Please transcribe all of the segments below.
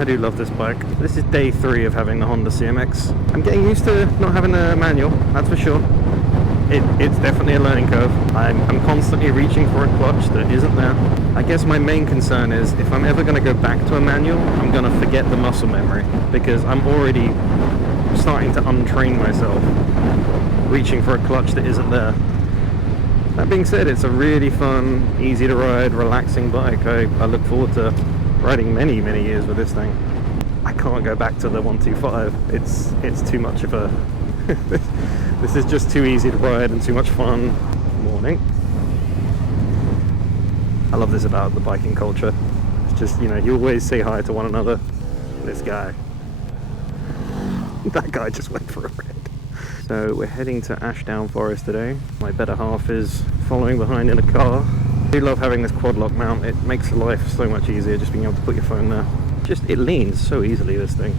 I do love this bike. This is day 3 of having the Honda CMX. I'm getting used to not having a manual, that's for sure. It's definitely a learning curve. I'm constantly reaching for a clutch that isn't there. I guess my main concern is if I'm ever going to go back to a manual, I'm going to forget the muscle memory, because I'm already starting to untrain myself, reaching for a clutch that isn't there. That being said, it's a really fun, easy to ride, relaxing bike. I look forward to riding many years with this thing. I can't go back to the 125. It's too much of a this is just too easy to ride and too much fun. Morning. I love this about the biking culture. It's just, you know, you always say hi to one another. This guy. That guy just went for a ride. So we're heading to Ashdown Forest today. My better half is following behind in a car. I do love having this quad lock mount. It makes life so much easier, just being able to put your phone there. It leans so easily, this thing,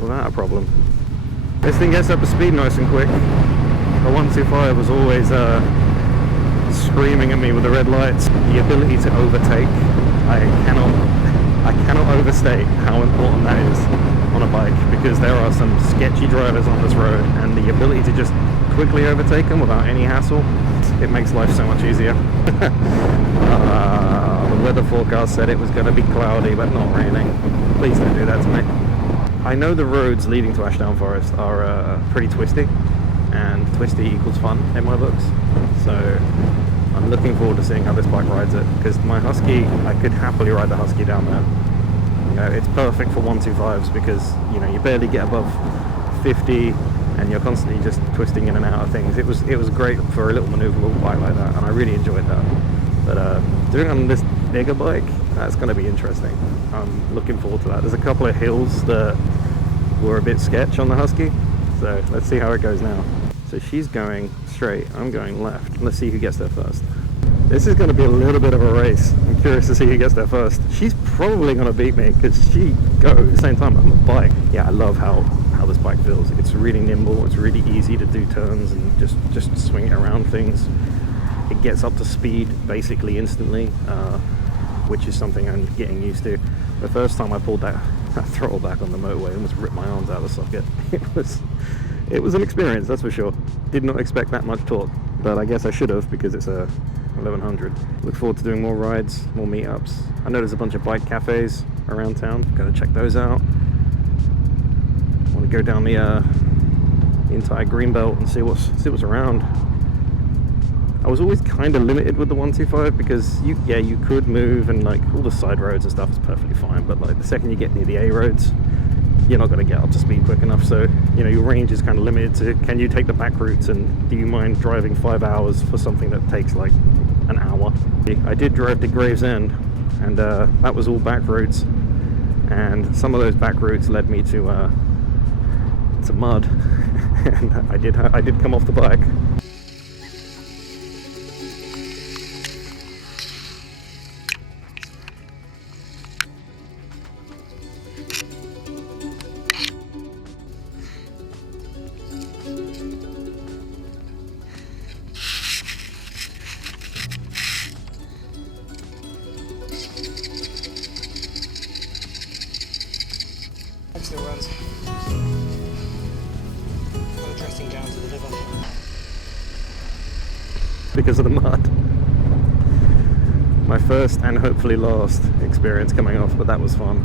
without a problem. This thing gets up to speed nice and quick. The 125 was always screaming at me with the red lights. The ability to overtake, I cannot overstate how important that is on a bike, because there are some sketchy drivers on this road, and the ability to just quickly overtake them without any hassle, it makes life so much easier. The weather forecast said it was going to be cloudy but not raining. Please don't do that to me. I know the roads leading to Ashdown Forest are pretty twisty, and twisty equals fun in my books, so I'm looking forward to seeing how this bike rides it, because my Husky, I could happily ride the Husky down there. You know, it's perfect for 125s because, you know, you barely get above 50 and you're constantly just twisting in and out of things. It was great for a little maneuverable bike like that, and I really enjoyed that. But doing it on this bigger bike, that's going to be interesting. I'm looking forward to that. There's a couple of hills that were a bit sketch on the Husky, so let's see how it goes now. So she's going straight, I'm going left. Let's see who gets there first. This is going to be a little bit of a race. I'm curious to see who gets there first. She's probably going to beat me because she goes at the same time on the bike. Yeah, I love how this bike feels. It's really nimble, it's really easy to do turns and just swing it around things. It gets up to speed basically instantly, which is something I'm getting used to. The first time I pulled that throttle back on the motorway, I almost ripped my arms out of the socket. It was an experience, that's for sure. Did not expect that much torque, but I guess I should have, because it's a 1100. Look forward to doing more rides, more meetups. I know there's a bunch of bike cafes around town. Gotta check those out. I want to go down the entire greenbelt and see what's around. I was always kind of limited with the 125 because you could move, and like all the side roads and stuff is perfectly fine, but like the second you get near the A roads, you're not going to get up to speed quick enough. So, you know, your range is kind of limited to, can you take the back routes, and do you mind driving 5 hours for something that takes like an hour? I did drive to Gravesend, and that was all back routes, and some of those back routes led me to mud, and I did come off the bike. Still runs. Got a dressing gown to deliver. Because of the mud. My first and hopefully last experience coming off, but that was fun.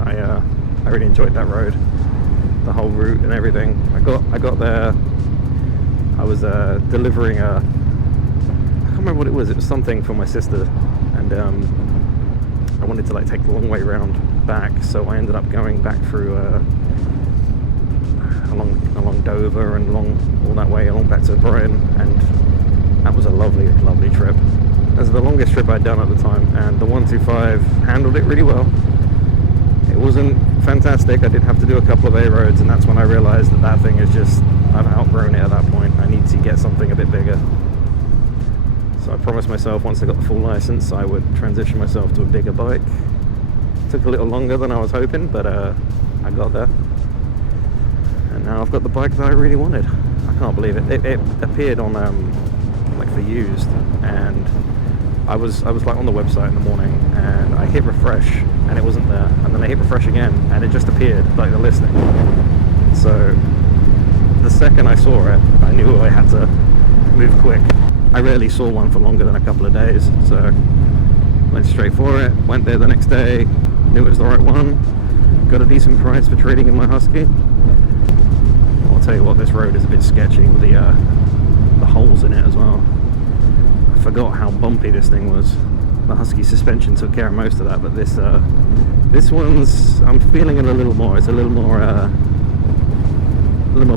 I really enjoyed that road, the whole route and everything. I got there. I was delivering I can't remember what it was. It was something for my sister, and I wanted to like take the long way around back, so I ended up going back through along Dover and along all that way along back to Brighton, and that was a lovely trip. That was the longest trip I'd done at the time, and the 125 handled it really well. It wasn't fantastic. I did have to do a couple of A roads, and that's when I realized that thing is just, I've outgrown it at that point. I need to get something a bit bigger. So I promised myself once I got the full license I would transition myself to a bigger bike. Took a little longer than I was hoping, but I got there. And now I've got the bike that I really wanted. I can't believe it. It appeared on like for used, and I was like on the website in the morning, and I hit refresh and it wasn't there, and then I I hit refresh again, and it just appeared, like the listing. So the second I saw it, I knew I had to move quick. I rarely saw one for longer than a couple of days, so went straight for it, went there the next day, knew it was the right one, got a decent price for trading in my Husky. I'll tell you what, this road is a bit sketchy with the holes in it as well. I forgot how bumpy this thing was. The Husky suspension took care of most of that, but this one's, I'm feeling it a little more. It's a little more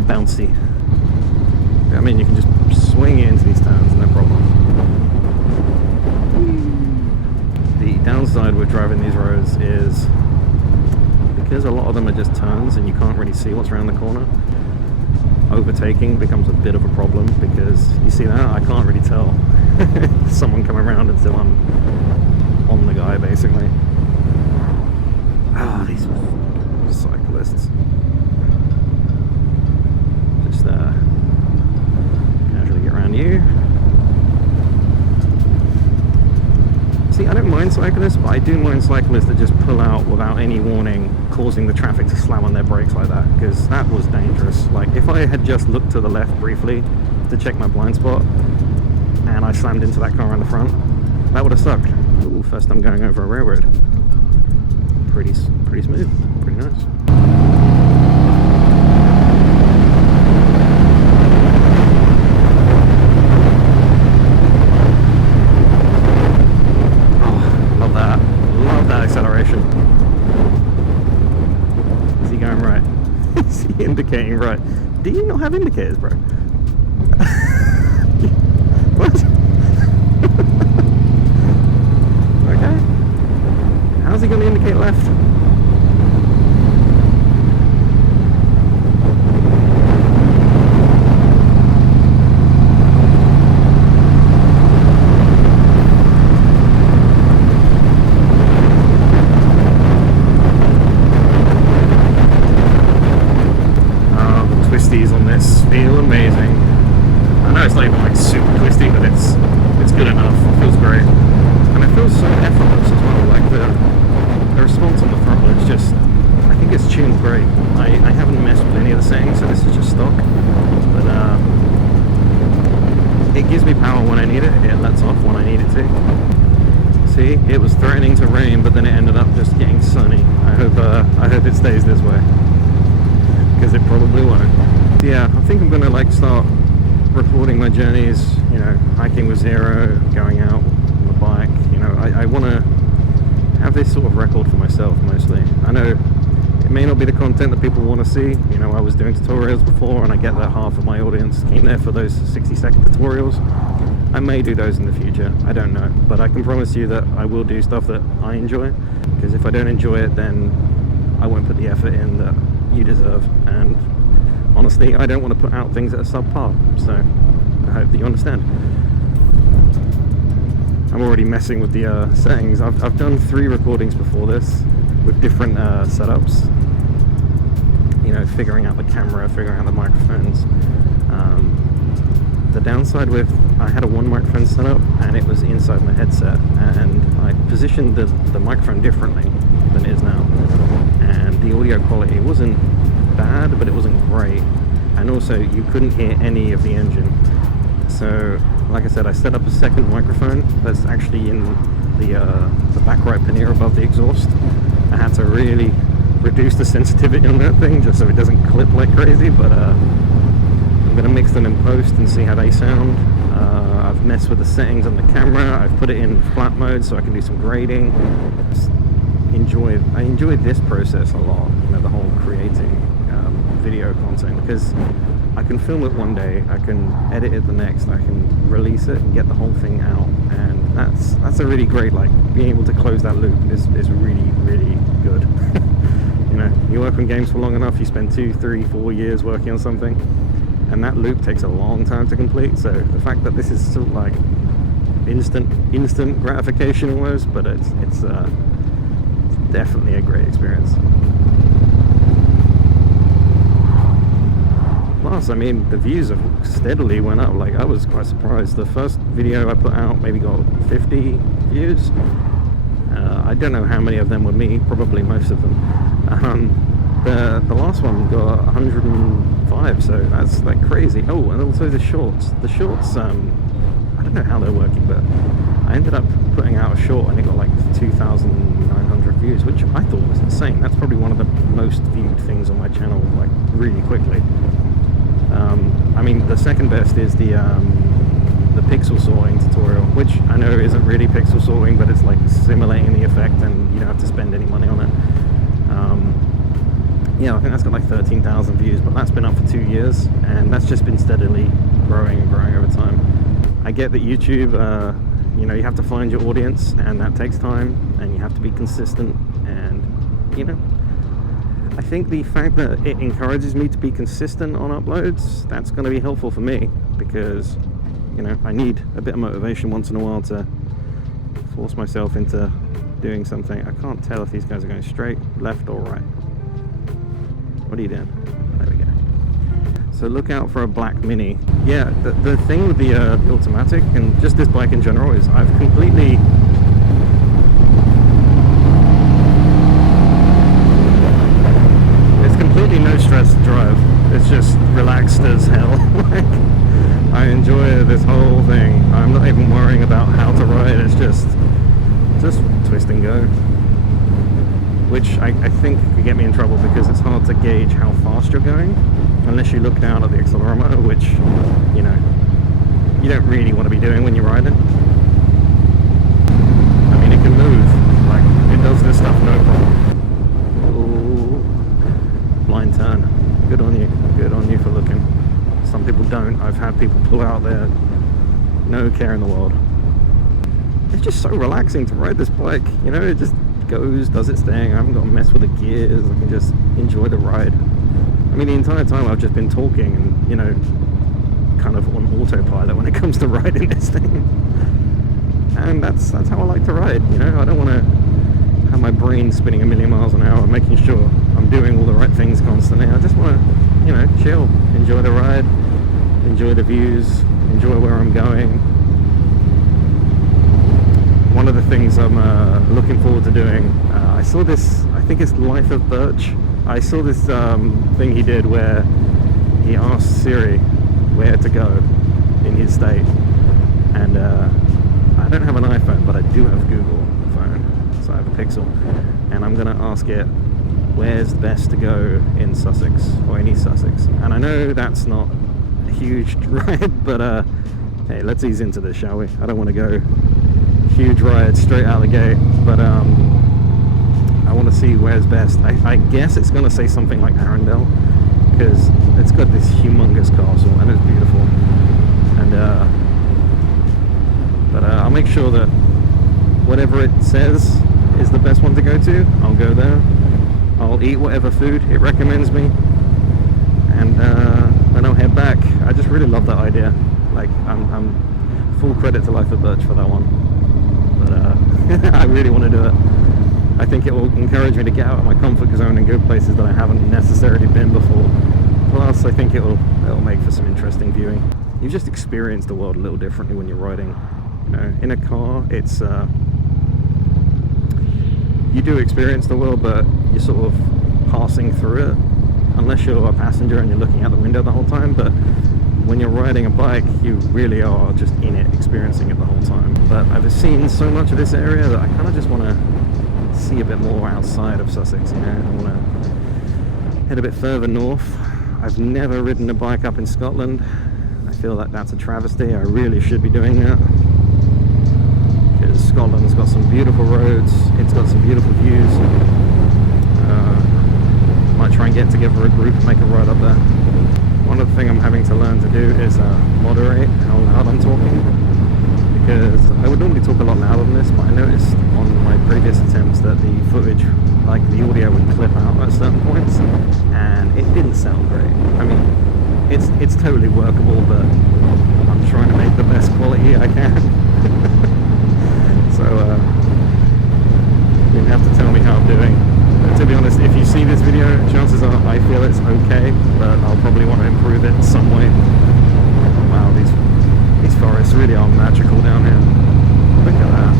bouncy. I mean, you can just swing it into these turns, no problem. The downside with driving these roads is because a lot of them are just turns and you can't really see what's around the corner. Overtaking becomes a bit of a problem because you see that I can't really tell someone coming around until I'm on the guy, basically. Ah, these cyclists. Just casually get around you. See, I don't mind cyclists, but I do mind cyclists that just pull out without any warning, causing the traffic to slam on their brakes like that, because that was dangerous. Like, if I had just looked to the left briefly to check my blind spot, and I slammed into that car on the front, that would have sucked. Ooh, first I'm going over a railroad. Pretty smooth, pretty nice. Acceleration. Is he going right? Is he indicating right? Do you not have indicators, bro? What? Okay. How's he going to indicate left? On this feel amazing. I know it's not even like super twisty, but it's good enough. It feels great, and it feels so effortless as well. Like the response on the throttle is just, I think it's tuned great. I haven't messed with any of the settings, so this is just stock. But it gives me power when I need it. It lets off when I need it to. See, it was threatening to rain, but then it ended up just getting sunny. I hope it stays this way, because it probably won't. Yeah, I think I'm gonna like start recording my journeys, you know, hiking with Zero, going out on the bike, you know, I want to have this sort of record for myself mostly. I know it may not be the content that people want to see, you know, I was doing tutorials before and I get that half of my audience came there for those 60-second tutorials. I may do those in the future, I don't know, but I can promise you that I will do stuff that I enjoy, because if I don't enjoy it, then I won't put the effort in that you deserve, and honestly, I don't want to put out things that are subpar, so I hope that you understand. I'm already messing with the settings. I've done 3 recordings before this with different setups. You know, figuring out the camera, figuring out the microphones. The downside with, I had a 1 microphone setup and it was inside my headset, and I positioned the microphone differently than it is now. And the audio quality wasn't bad, but it wasn't great, and also you couldn't hear any of the engine. So like I said, I set up a second microphone that's actually in the back right pannier above the exhaust. I had to really reduce the sensitivity on that thing just so it doesn't clip like crazy, but I'm going to mix them in post and see how they sound. I've messed with the settings on the camera. I've put it in flat mode so I can do some grading. I enjoy this process a lot, you know, the whole creating video content, because I can film it one day, I can edit it the next, I can release it and get the whole thing out, and that's a really great, like, being able to close that loop is really, really good. You know, you work on games for long enough, you spend 2, 3, 4 years working on something, and that loop takes a long time to complete. So the fact that this is sort of like instant gratification almost, but it's definitely a great experience. Plus, I mean, the views have steadily went up. Like, I was quite surprised. The first video I put out maybe got 50 views, I don't know how many of them were me, probably most of them. The last one got 105, so that's like crazy. Oh, and also the shorts. The shorts, I don't know how they're working, but I ended up putting out a short and it got like 2,900 views, which I thought was insane. That's probably one of the most viewed things on my channel, like really quickly. I mean, the second best is the pixel sorting tutorial, which I know isn't really pixel sorting, but it's like simulating the effect and you don't have to spend any money on it. Yeah, I think that's got like 13,000 views, but that's been up for 2 years, and that's just been steadily growing and growing over time. I get that YouTube, you know, you have to find your audience, and that takes time, and you have to be consistent, and, you know, I think the fact that it encourages me to be consistent on uploads, that's going to be helpful for me, because, you know, I need a bit of motivation once in a while to force myself into doing something. I can't tell if these guys are going straight, left, or right. What are you doing? There we go. So look out for a black Mini. Yeah, the thing with the automatic and just this bike in general is I've completely... It's completely no stress to drive. It's just relaxed as hell. Like, I enjoy this whole thing. I'm not even worrying about how to ride. It's just twist and go. Which I think could get me in trouble because it's hard to gauge how fast you're going unless you look down at the accelerometer, which, you know, you don't really want to be doing when you're riding. I mean, it can move, like, it does this stuff no problem. Ooh, blind turn. Good on you for looking. Some people don't. I've had people pull out there, no care in the world. It's just so relaxing to ride this bike, you know, it just goes, does its thing. I haven't got to mess with the gears. I can just enjoy the ride. I mean, the entire time I've just been talking and, you know, kind of on autopilot when it comes to riding this thing. And that's how I like to ride, you know. I don't want to have my brain spinning a million miles an hour, making sure I'm doing all the right things constantly. I just want to, you know, chill, enjoy the ride, enjoy the views, enjoy where I'm going. One of the things I'm looking forward to doing, I saw this, I think it's Life of Birch. I saw this thing he did where he asked Siri where to go in his state. And I don't have an iPhone, but I do have a Google phone, so I have a Pixel. And I'm going to ask it, where's best to go in Sussex, or in East Sussex? And I know that's not a huge ride, but hey, let's ease into this, shall we? I don't want to go huge ride straight out of the gate, but I want to see where's best. I guess it's going to say something like Arundel, because it's got this humongous castle and it's beautiful. And but I'll make sure that whatever it says is the best one to go to, I'll go there. I'll eat whatever food it recommends me, and then I'll head back. I just really love that idea. Like, I'm full credit to Life of Birch for that one. But I really want to do it. I think it will encourage me to get out of my comfort zone and go places that I haven't necessarily been before. Plus, I think it'll make for some interesting viewing. You just experience the world a little differently when you're riding. You know, in a car, it's you do experience the world, but you're sort of passing through it, unless you're a passenger and you're looking out the window the whole time. But when you're riding a bike, you really are just in it, experiencing it the whole time. But I've seen so much of this area that I kind of just want to see a bit more outside of Sussex, you know. I want to head a bit further north. I've never ridden a bike up in Scotland. I feel like that's a travesty. I really should be doing that, because Scotland's got some beautiful roads, it's got some beautiful views. Might try and get together a group and make a ride up there. One of the things I'm having to learn to do is moderate how loud I'm talking, because I would normally talk a lot louder than this, but I noticed on my previous attempts that the footage, like the audio, would clip out at certain points, and it didn't sound great. I mean, it's totally workable, but I'm trying to make the best quality I can. So you'll have to tell me how I'm doing. But to be honest, if you see this video, chances are I feel it's okay, but I'll probably want to improve it in some way. Wow, these forests really are magical down here. Look at that.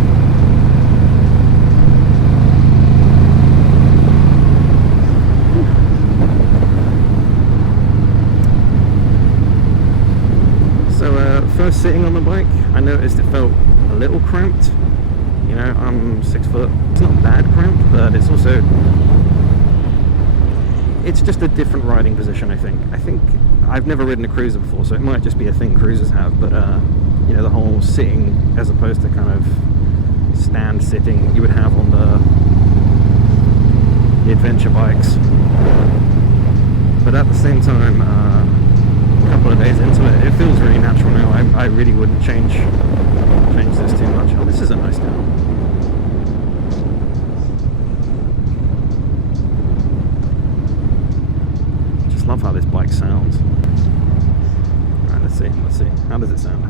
sitting on the bike, I noticed it felt a little cramped. You know, I'm 6 foot. It's not bad cramped, but it's also, it's just a different riding position, I think. I've never ridden a cruiser before, so it might just be a thing cruisers have, but you know, the whole sitting as opposed to kind of stand sitting you would have on the adventure bikes. But at the same time, a couple of days into it, it feels really natural now. I really wouldn't change this too much. Oh, this is a nice down. Just love how this bike sounds. Alright, let's see. How does it sound?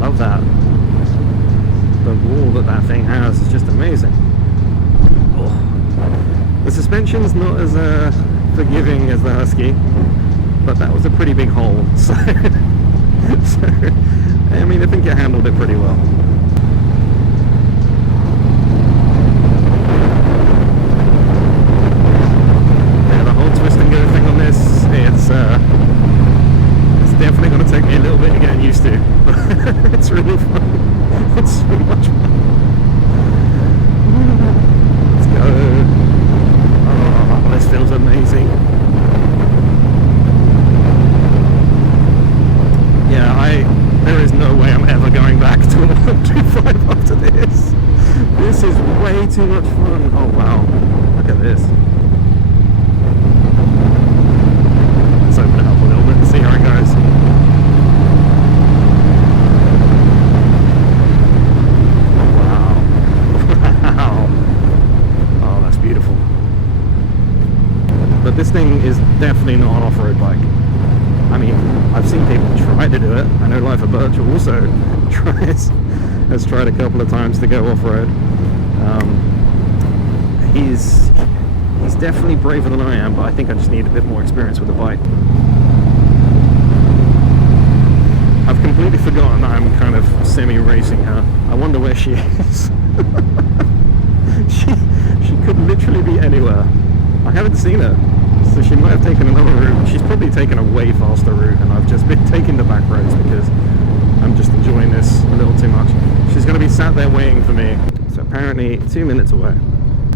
Love that. The roar that thing has is just amazing. Oh. The suspension's not as forgiving as the Husky, but that was a pretty big hole. So I mean, I think it handled it pretty well. Yeah, the whole twist and go thing on this, it's definitely going to take me a little bit of getting used to, but it's really fun. It's so much fun. Let's go. Oh, this feels amazing. Yeah, there is no way I'm ever going back to a 125 after this. This is way too much fun. Oh wow, look at this. Let's open it up a little bit and see how it goes. But this thing is definitely not an off-road bike. I mean, I've seen people try to do it. I know Life of Birch also has tried a couple of times to go off-road. He's definitely braver than I am, but I think I just need a bit more experience with the bike. I've completely forgotten that I'm kind of semi-racing her. I wonder where she is. She could literally be anywhere. I haven't seen her, so she might have taken another route. She's probably taken a way faster route, and I've just been taking the back roads because I'm just enjoying this a little too much. She's going to be sat there waiting for me. So apparently 2 minutes away.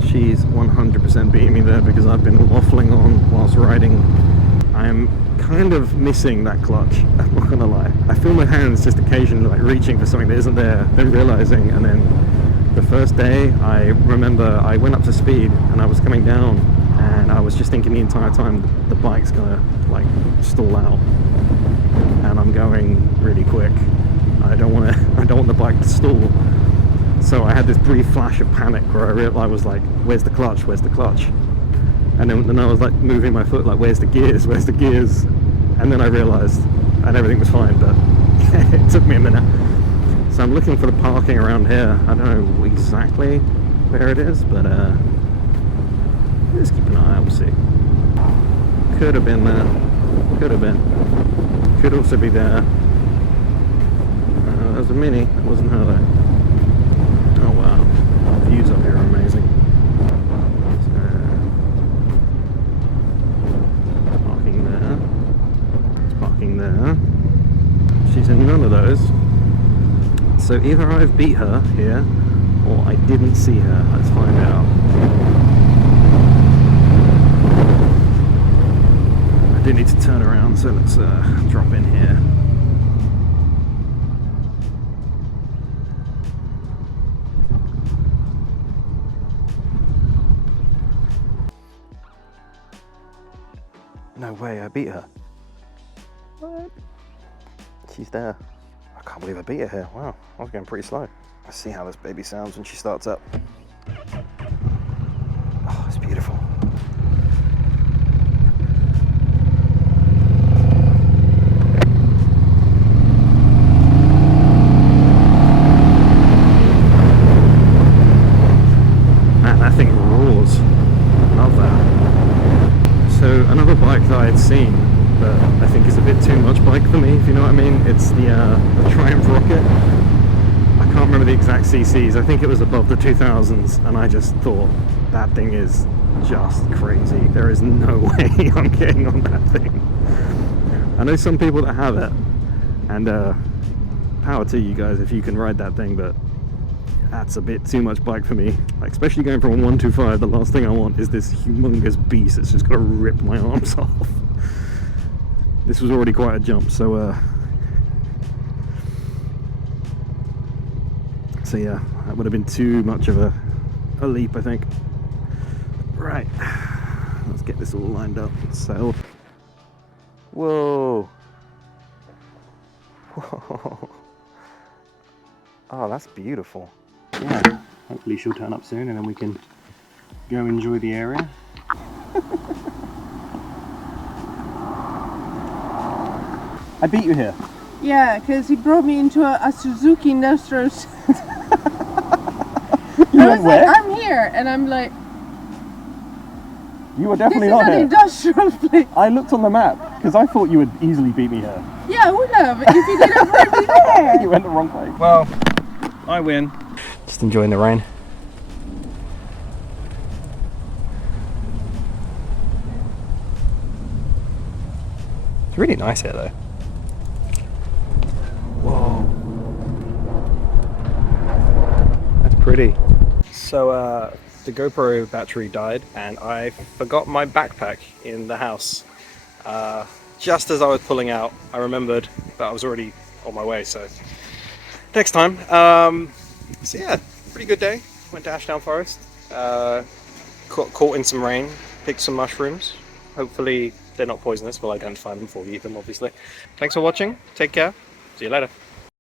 She's 100% beating me there because I've been waffling on whilst riding. I am kind of missing that clutch, I'm not going to lie. I feel my hands just occasionally like reaching for something that isn't there, then realising, and then the first day I remember I went up to speed and I was coming down, and I was just thinking the entire time the bike's gonna like stall out, and I'm going really quick. I don't want the bike to stall. So I had this brief flash of panic where I was like, "Where's the clutch? Where's the clutch?" And then I was like moving my foot, like, "Where's the gears? Where's the gears?" And then I realised, and everything was fine, but it took me a minute. So I'm looking for the parking around here. I don't know exactly where it is, but just keep an eye out, we'll see. Could have been there. Could have been. Could also be there. There's a Mini. It wasn't her though. Oh wow. The views up here are amazing. So, parking there. It's parking there. She's in none of those. So either I've beat her here, or I didn't see her. Let's find out. I do need to turn around, so let's drop in here. No way, I beat her. What? She's there. I can't believe I beat her here. Wow, I was going pretty slow. Let's see how this baby sounds when she starts up. Oh, it's beautiful. Man, that thing roars. Love that. So another bike that I had seen that I think is a bit too much bike for me, if you know what I mean. It's the Triumph Rocket. I can't remember the exact CCs. I think it was above the 2000s, and I just thought that thing is just crazy. There is no way I'm getting on that thing. I know some people that have it, and power to you guys if you can ride that thing, but that's a bit too much bike for me. Like, especially going from a 125, the last thing I want is this humongous beast that's just gonna rip my arms off. This was already quite a jump, so yeah, that would have been too much of a leap, I think. Right, let's get this all lined up. So, whoa. Whoa. Oh, that's beautiful. Yeah, hopefully she'll turn up soon and then we can go enjoy the area. I beat you here. Yeah, because he brought me into a Suzuki industrial. You went where? Like, I'm here, and I'm like, you were definitely this is not an here. industrial place. I looked on the map because I thought you would easily beat me here. Yeah, I would have if you didn't bring me there. You went the wrong way. Well, I win. Just enjoying the rain. It's really nice here though. Whoa. That's pretty. So the GoPro battery died and I forgot my backpack in the house. Just as I was pulling out, I remembered that I was already on my way, so next time. So yeah, pretty good day. Went to Ashdown Forest, caught in some rain, picked some mushrooms. Hopefully they're not poisonous. We'll identify them before we eat them, obviously. Thanks for watching. Take care. See you later.